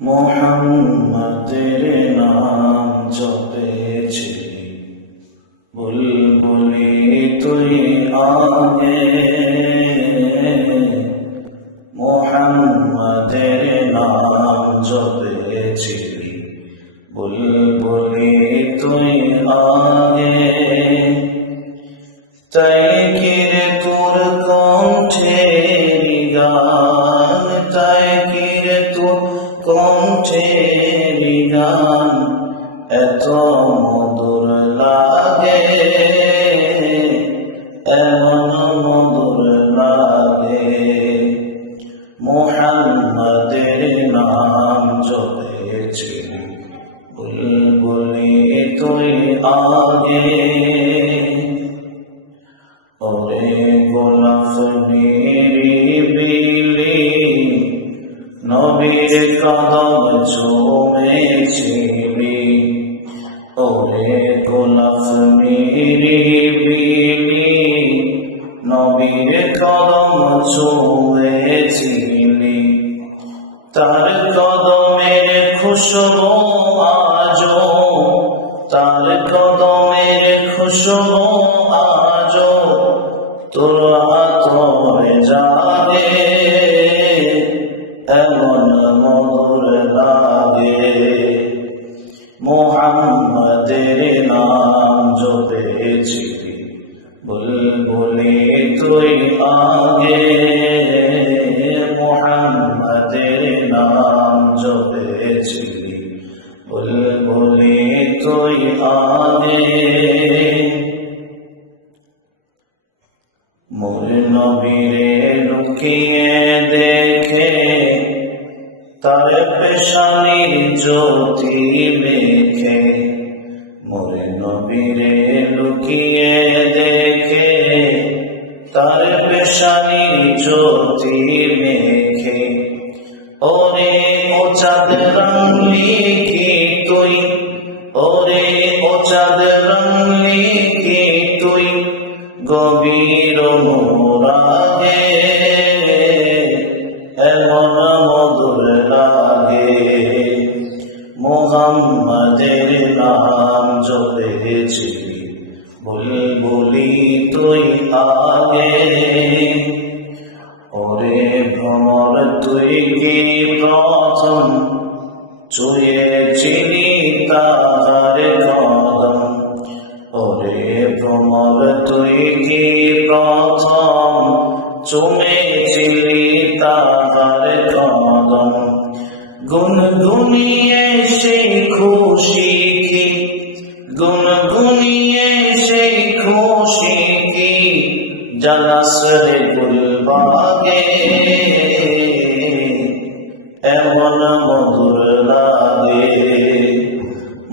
মোহাম্মদের নাম জপেছি বুলবুলি তুই আগে। মোহাম্মদের নাম জপেছি বুলবুলি তুই আগে। তাই কিরে তোর কণ্ঠের গান, তাই কিরে তোর কণ্ঠের গান এত মধুর লাগে, এমন মধুর লাগে। মোহাম্মদের নাম জপেছি বুলবুলি তুই আগে। ওরে গোলাপ নিরিবিলি নবীর কদম চুমেছিলি। ওরে গোলাপ নিরিবিলি নবীর কদম চুমেছিলি। তার কদমের খুশবু আজো, তার কদমের খুশবু আজো তোর আতরে জাগে, এমন মধুর লাগে। মোহাম্মদের নাম জপেছি বুলবুলি তুই আগে। মোহাম্মদের নাম জপেছি বুলবুলি তুই আগে। মোর নবীরে লুকিয়ে দেখে তার পেশানির জ্যোতি মেখে। মোর নবীরে লুকিয়ে দেখে তার পেশানির জ্যোতি মেখে। ওরে ও চাঁদ রঙলি কি তুই, ওরে ও চাঁদ রঙলি কি তুই গভীর অনুরাগে, এমন মধুর লাগে। মোহাম্মদের নাম জপেছি বুলবুলি তুই আগে। ওরে ভ্রমর তুই কি প্রথম ছুঁয়েছিলি তার কদম। ওরে ভ্রমর তুই কি প্রথম চুমেছিলি তার কদম। গুনগুনিয়ে সেই খুশি কি, গুনগুনিয়ে সেই খুশি কি জানাস রে গুলবাগে, এমন মধুর লাগে।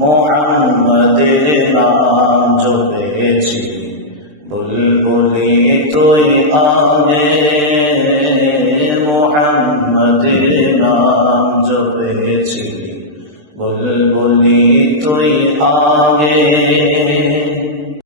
মোহাম্মদের নাম জপেছি বুলবুলি তুই আগে। মোহাম্মদের নাম জপেছি বুলবুলি তুই আগে।